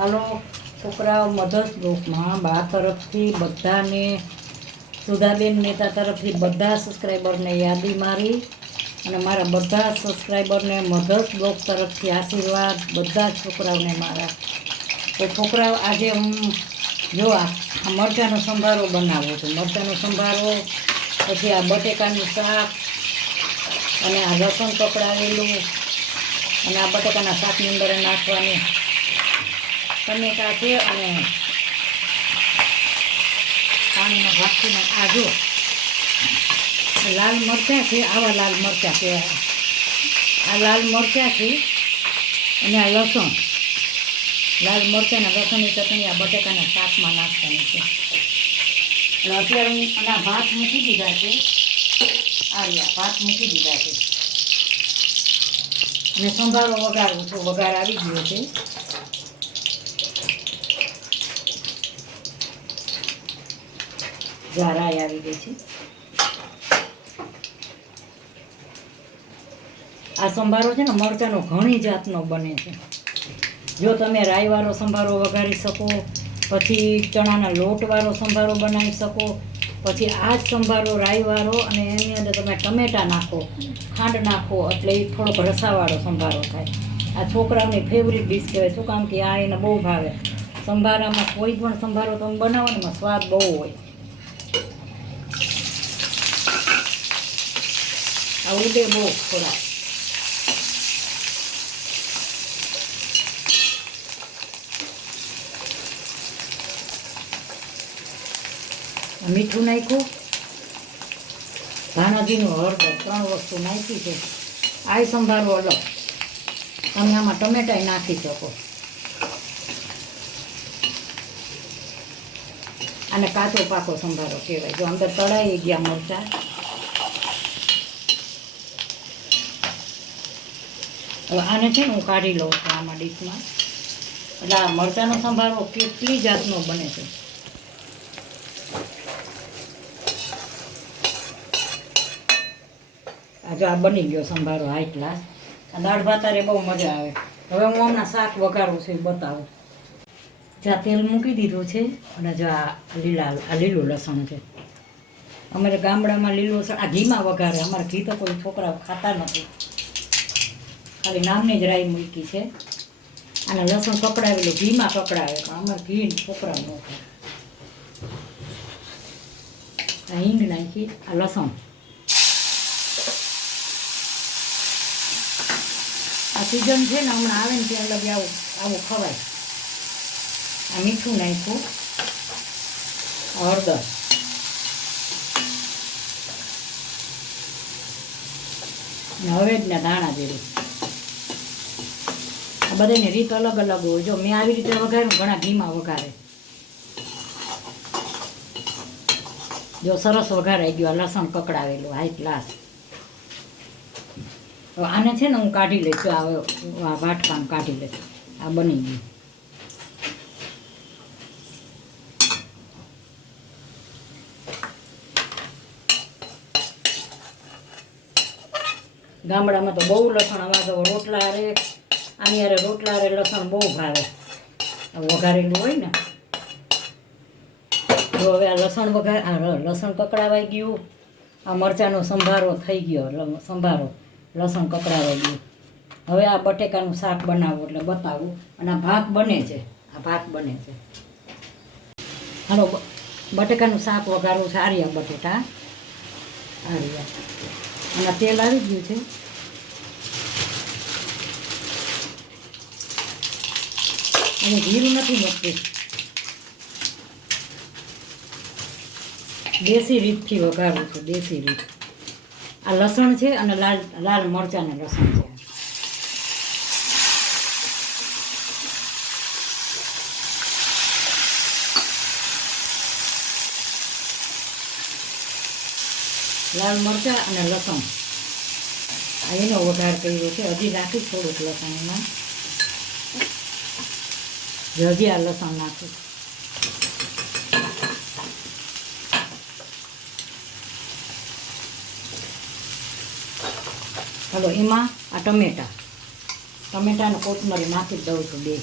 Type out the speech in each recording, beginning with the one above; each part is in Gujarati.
હાલો છોકરાઓ મધર્સ ગ્રુપમાં બા તરફથી બધાને, સુધાબેન મહેતા તરફથી બધા સબસ્ક્રાઈબરને યાદી મારી અને મારા બધા સબસ્ક્રાઈબરને મધર્સ ગ્રુપ તરફથી આશીર્વાદ, બધા છોકરાઓને મારા. તો છોકરાઓ આજે હું જો આ મરચાંનો સંભારો બનાવું છું. મરચાંનો સંભારો, પછી આ બટેકાનું શાક અને આ લસણ કકડાવેલું અને આ બટેકાના શાકની અંદર નાખવાનું ટમેટા છે અને પાણીમાં ભાખીને આ જો લાલ મરચાં છે, આવા લાલ મરચાં કહેવાય. આ લાલ મરચાં છે અને આ લસણ, લાલ મરચાંના લસણની ચટણી આ બટેકાના શાકમાં નાખવાની છે. એટલે અત્યારે હું આના ભાત મૂકી દીધા છે, આ રહ્યા ભાત મૂકી દીધા છે અને સંભારો વઘારું છું. વઘાર આવી ગયો છે. જરાય આવી ગઈ છે. આ સંભારો છે ને મરચાંનો ઘણી જાતનો બને છે. જો તમે રાઈવાળો સંભારો વઘારી શકો, પછી ચણાના લોટવાળો સંભારો બનાવી શકો, પછી આ જ સંભારો રાઈવાળો અને એની અંદર તમે ટમેટાં નાખો, ખાંડ નાખો એટલે એ થોડોક રસાવાળો સંભારો થાય. આ છોકરાઓની ફેવરિટ ડીશ કહેવાય. શું કામ કે આ એને બહુ ભાવે. સંભારામાં કોઈ પણ સંભારો તમે બનાવો ને એમાં સ્વાદ બહુ હોય. આ ઉડે બહુ ખોરાક. મીઠું નાખ્યું, ધાણાજીનું હળદર, 3 વસ્તુ નાખી છે. આ સંભારો અલગ. તમે આમાં ટમેટાય નાખી શકો. અને કાચો પાકો સંભારો કહેવાય. જો અંદર તળાઈ ગયા મરચાં. હવે આને છે ને હું કાઢી લઉં છું આમાં ડીશમાં. એટલે આ મરચાંનો સંભારો કેટલી જાતનો બને છે. જો આ બની ગયો સંભારો હાઈ ક્લાસ. આ દાળ ભાતારે બહુ મજા આવે. હવે હું હમણાં શાક વઘારું છું એ બતાવું. જ્યાં તેલ મૂકી દીધું છે અને જો આ લીલું લસણ છે. અમારે ગામડામાં લીલું લસણ આ ઘીમાં વઘારે. અમારે ઘી તો કોઈ છોકરાઓ ખાતા નથી, ખાલી નામની જ રાઈ મૂકી છે. અને લસણ કકડાવેલું ઘીમાં કકડાવે, પણ અમારે ઘી છોકરા ન ખાય. આ હિંગ નાખી, આ લસણ, આ સિઝન છે ને હમણાં આવે ને ત્યાં લગી આવું ખવાય. આ મીઠું નાખ્યું, હળદર, ને હળદના દાણા જેવી. આ બધાની રીત અલગ અલગ હોય. જો મેં આવી રીતે વઘાર્યું, ઘણા ઘીમાં વઘારે. જો સરસ વઘારાઈ ગયું. આ લસણ કકડાવેલું હાઈ ક્લાસ. આને છે ને હું કાઢી લઈશ. આ વાટકામ કાઢી લઈશ. આ બની ગયું. ગામડામાં તો બહુ લસણ, આમાં તો રોટલા રે, આની યારે રોટલા રે લસણ બહુ ભાવે. વઘારેલું હોય ને. જો હવે આ લસણ કકડાવાઈ ગયું. આ મરચાંનો સંભારો થઈ ગયો. સંભારો લસણ કકડાવાઈ ગયું. હવે આ બટેકાનું શાક બનાવું એટલે બતાવું. અને આ ભાત બને છે. આ ભાત બને છે. હાલો બટેકાનું શાક વઘારવું છે. આર્યા બટેટા, આર્યા. અને તેલ આવી ગયું છે. અને જીરું નથી મૂકતું. દેશી રીતથી વઘારું છું, દેશી રીત. આ લસણ છે અને લાલ મરચાંના લસણ છે. લાલ મરચાં અને લસણ આ એનો વઘાર કર્યો છે. હજી નાખી થોડુંક લસણ એમાં. હજી આ લસણ નાખું. હલો એમાં આ ટમેટાને કોથમરી નાખી દઉં છું 2.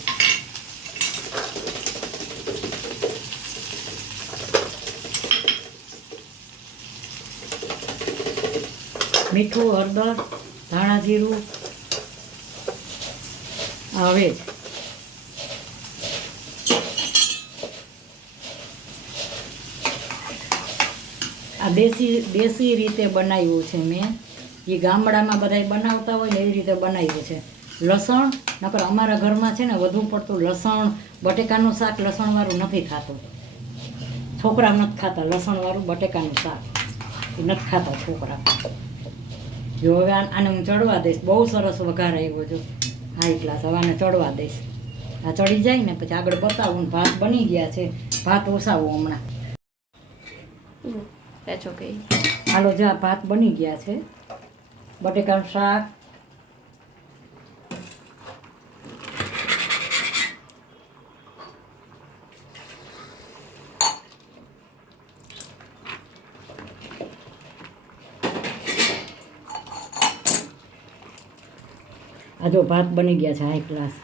મીઠું, હળદર, ધાણા જીરું. હવે આ દેશી રીતે બનાવ્યું છે મેં. એ ગામડામાં બધા બનાવતા હોય ને એવી રીતે બનાવ્યું છે. લસણ, નકર અમારા ઘરમાં છે ને વધુ પડતું લસણ, બટેકાનું શાક લસણવાળું નથી ખાતું. છોકરા નથી ખાતા લસણવાળું બટેકાનું શાક, એ નથી ખાતા છોકરા. જો હવે આને હું ચડવા દઈશ. બહુ સરસ વઘાર આવ્યો જો, હાઈ ક્લાસ. હવે આને ચડવા દઈશ. આ ચડી જાય ને પછી આગળ બતાવું. ભાત બની ગયા છે, ભાત ઓસાવું હમણાં. હાલો જા, ભાત બની ગયા છે. બટેકાનું શાક, આ જો ભાત બની ગયા છે હાઈ ક્લાસ.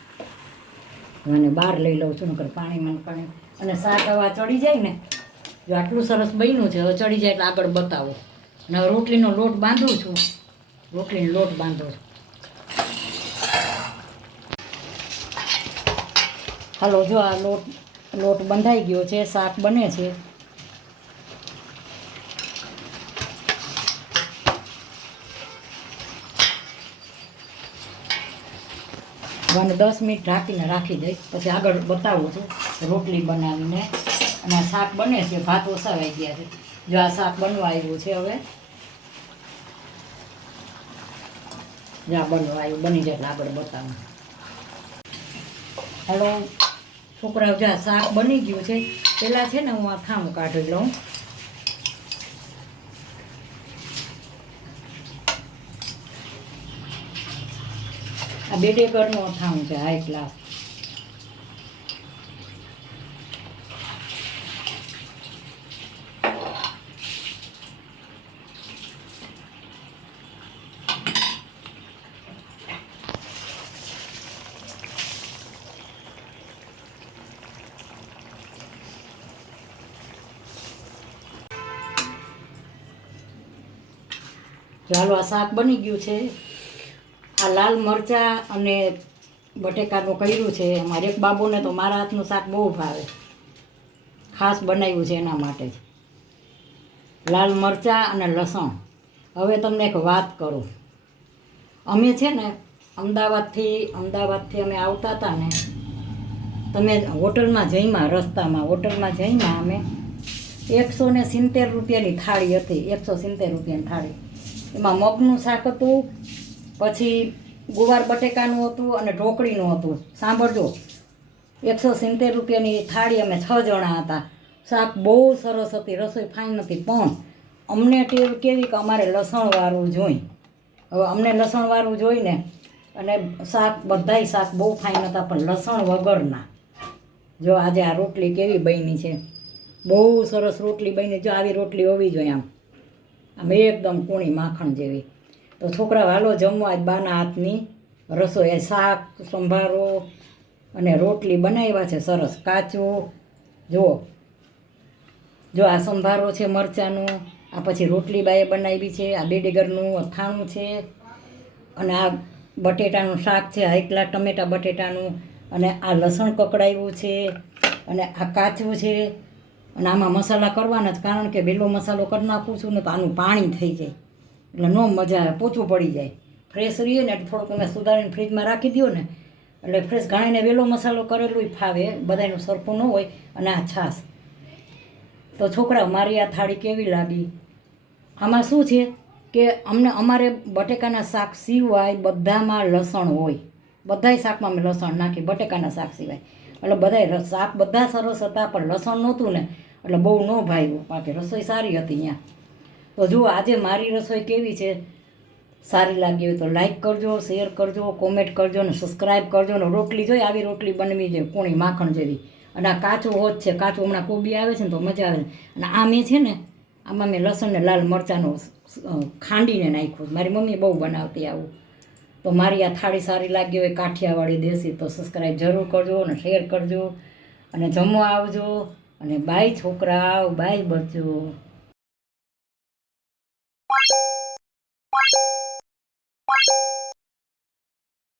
અને બહાર લઈ લઉં છું નકર પાણીમાં પાણી. અને શાક હવે ચડી જાય ને, જો આટલું સરસ બન્યું છે. હવે ચડી જાય એટલે આગળ બતાવો. અને હવે રોટલીનો લોટ બાંધું છું. રોટલીનો લોટ બાંધું છું. હાલો જો આ લોટ બંધાઈ ગયો છે. શાક બને છે. અને 10 મિનિટ ઢાંકીને રાખી દઈશ. પછી આગળ બતાવું છું રોટલી બનાવીને. અને આ શાક બને છે. ભાત ઓસાવાઈ ગયા છે. જો આ શાક બનવા આવ્યું છે. હવે જ્યાં બનવા આવ્યું બની જાય એટલે આગળ બતાવું. હેલો છોકરાઓ, જ્યાં શાક બની ગયું છે. પહેલાં છે ને હું આ થામું કાઢી લઉં. આ 2 ડેકરનું અથાણું છે હાઈ ક્લાસ. ચાલો આ શાક બની ગયું છે. આ લાલ મરચાં અને બટેકાનું કર્યું છે. અમારે એક બાબુને તો મારા હાથનું શાક બહુ ભાવે. ખાસ બનાવ્યું છે એના માટે જ. લાલ મરચાં અને લસણ. હવે તમને એક વાત કરું. અમે છે ને અમદાવાદથી અમે આવતા હતા ને, તમે હોટલમાં જઈમાં, રસ્તામાં હોટલમાં જઈમાં અમે 170 રૂપિયાની થાળી હતી. 170 રૂપિયાની થાળી. એમાં મગનું શાક હતું, પછી ગુવાર બટેકાનું હતું અને ઢોકળીનું હતું. સાંભળજો, 170 રૂપિયાની થાળી. અમે 6 જણા હતા. શાક બહુ સરસ હતી, રસોઈ ફાઇન હતી. પણ અમને ટેવ કેવી કે અમારે લસણવાળું જોઈ. હવે અમને લસણવાળું જોઈને અને શાક બધાય શાક બહુ ફાઇન હતા, પણ લસણ વગરના. જો આજે આ રોટલી કેવી બની છે, બહુ સરસ રોટલી બની. જો આવી રોટલી હોવી જોઈએ આમ એકદમ કૂણી માખણ જેવી. તો છોકરા હાલો જમવા જ બાના હાથની રસોઈ. શાક, સંભારો અને રોટલી બનાવ્યા છે સરસ કાચું. જો આ સંભારો છે મરચાંનું. આ પછી રોટલી બાએ બનાવી છે. આ 2 ડેગરનું અથાણું છે. અને આ બટેટાનું શાક છે, હાઈકલા ટમેટા બટેટાનું. અને આ લસણ કકડાવ્યું છે. અને આ કાચું છે. અને આમાં મસાલા કરવાના જ, કારણ કે બેલો મસાલો કરી નાખું છું ને તો આનું પાણી થઈ જાય એટલે ન મજા આવે, પોચું પડી જાય. ફ્રેશ રહીએ ને એટલે થોડુંક તમે સુધારીને ફ્રીજમાં રાખી દો ને એટલે ફ્રેશ. ઘણાને વેલો મસાલો કરેલું ફાવે, બધાનું સરખું ન હોય. અને આ છાશ. તો છોકરા, મારી આ થાળી કેવી લાગી? આમાં શું છે કે અમારે બટેકાના શાક સિવાય બધામાં લસણ હોય. બધાય શાકમાં અમે લસણ નાખી, બટેકાના શાક સિવાય. એટલે બધાય શાક બધા સરસ હતા, પણ લસણ નહોતું ને એટલે બહુ ન ભાવ્યું. બાકી રસોઈ સારી હતી અહીંયા. તો જુઓ આજે મારી રસોઈ કેવી છે. સારી લાગી હોય તો લાઈક કરજો, શેર કરજો, કોમેન્ટ કરજો અને સબસ્ક્રાઈબ કરજો. ને રોટલી જોઈ આવી રોટલી બનવી જોઈએ, કૂણી માખણ જેવી. અને આ કાચું હોત છે. કાચું હમણાં કોબી આવે છે ને તો મજા આવે. અને આ મેં છે ને આમાં મેં લસણ ને લાલ મરચાંનું ખાંડીને નાખ્યું. મારી મમ્મી બહુ બનાવતી આવું. તો મારી આ થાળી સારી લાગી હોય કાઠિયાવાડી દેશી તો સબસ્ક્રાઈબ જરૂર કરજો અને શેર કરજો અને જમવા આવજો. અને બાય છોકરાઓ, બાય બચ્ચો.